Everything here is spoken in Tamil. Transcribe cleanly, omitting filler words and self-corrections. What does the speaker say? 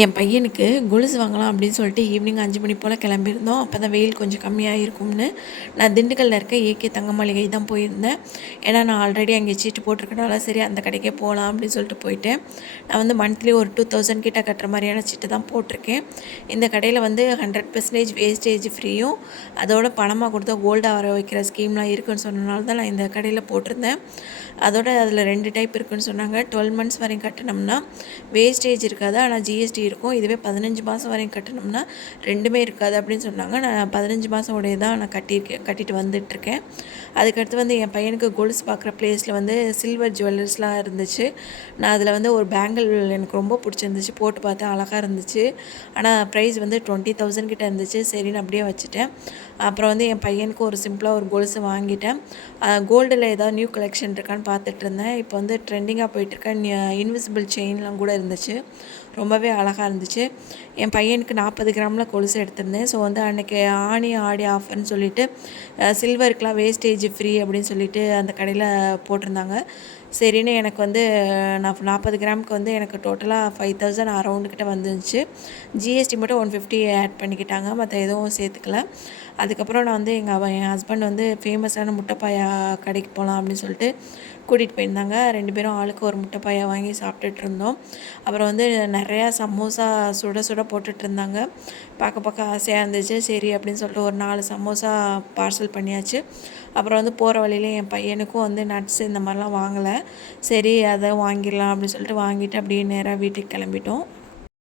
என் பையனுக்கு கொலுசு வாங்கலாம் அப்படின்னு சொல்லிட்டு ஈவினிங் 5 மணி போல் கிளம்பியிருந்தோம். அப்போ தான் வெயில் கொஞ்சம் கம்மியாக இருக்கும்னு நான் திண்டுக்கல்லில் இருக்க ஏகே தங்க மாளிகை தான் போயிருந்தேன். ஏன்னா நான் ஆல்ரெடி அங்கே சீட்டு போட்டிருக்கனால சரி அந்த கடைக்கே போகலாம் அப்படின்னு சொல்லிட்டு போயிட்டேன். நான் வந்து மந்த்லி ஒரு 2000 கிட்ட கட்டுற மாதிரியான சீட்டு தான் போட்டிருக்கேன். இந்த கடையில் வந்து 100% வேஸ்டேஜ் ஃப்ரீயும் அதோட பணமாக கொடுத்தா கோல்டாக வர வைக்கிற ஸ்கீம்லாம் இருக்குதுன்னு சொன்னனால தான் நான் இந்த கடையில் போட்டிருந்தேன். அதோட அதில் 2 டைப் இருக்குதுன்னு சொன்னாங்க. 12 மந்த்ஸ் வரையும் கட்டினோம்னா வேஸ்டேஜ் இருக்காது, ஆனால் ஜிஎஸ்டி இருக்கும். இதுவே 15 மாதம் வரையும் கட்டினோம்னா ரெண்டுமே இருக்காது அப்படின்னு சொன்னாங்க. நான் 15 மாதம் உடைய தான் நான் கட்டிட்டு வந்துட்டுருக்கேன். அதுக்கடுத்து வந்து என் பையனுக்கு கொலுசு பார்க்குற பிளேஸில் வந்து சில்வர் ஜுவல்லர்ஸ்லாம் இருந்துச்சு. நான் அதில் வந்து ஒரு பேங்கிள் எனக்கு ரொம்ப பிடிச்சிருந்துச்சு, போட்டு பார்த்தேன், அழகாக இருந்துச்சு. ஆனால் ப்ரைஸ் வந்து 20,000 கிட்ட இருந்துச்சு. சரின்னு அப்படியே வச்சுட்டேன். அப்புறம் வந்து என் பையனுக்கு ஒரு சிம்பிளாக ஒரு கொலுசு வாங்கிட்டேன். கோல்டில் ஏதாவது நியூ கலெக்ஷன் இருக்கான்னு பார்த்துட்டு இருந்தேன். இப்போ வந்து ட்ரெண்டிங்காக போயிட்டுருக்க இன்விசிபிள் செயின்லாம் கூட இருந்துச்சு. ரொம்பவே அழகாக இருந்துச்சு. என் பையனுக்கு 40 கிராமில் கொலுசு எடுத்திருந்தேன். ஸோ வந்து அன்றைக்கி ஆடி ஆஃபர்னு சொல்லிட்டு சில்வருக்கெலாம் வேஸ்டேஜ் ஃப்ரீ அப்படின்னு சொல்லிட்டு அந்த கடையில் போட்டிருந்தாங்க. சரின்னு எனக்கு வந்து நான் 40 கிராமுக்கு வந்து எனக்கு டோட்டலாக 5000 அரௌண்டு கிட்ட வந்துருந்துச்சு. ஜிஎஸ்டி மட்டும் 150 ஆட் பண்ணிக்கிட்டாங்க, மற்ற எதுவும் சேர்த்துக்கல. அதுக்கப்புறம் நான் வந்து என் ஹஸ்பண்ட் வந்து ஃபேமஸான முட்டைப்பாயா கடைக்கு போகலாம் அப்படின்னு சொல்லிட்டு கூட்டிகிட்டு போயிருந்தாங்க. 2 பேரும் ஆளுக்கு ஒரு முட்டைப்பாயா வாங்கி சாப்பிட்டுட்டு இருந்தோம். அப்புறம் வந்து நிறையா சமோசா சுட சுட போட்டுட்ருந்தாங்க. பார்க்க ஆசையாக இருந்துச்சு. சரி அப்படின்னு சொல்லிட்டு ஒரு 4 சமோசா பார்சல் பண்ணியாச்சு. அப்புறம் வந்து போகிற வழியிலே என் பையனுக்கும் வந்து நட்ஸ் இந்த மாதிரிலாம் வாங்கலை. சரி அதை வாங்கிடலாம் அப்படின்னு சொல்லிட்டு வாங்கிட்டு அப்படியே நேராக வீட்டுக்கு கிளம்பிட்டோம்.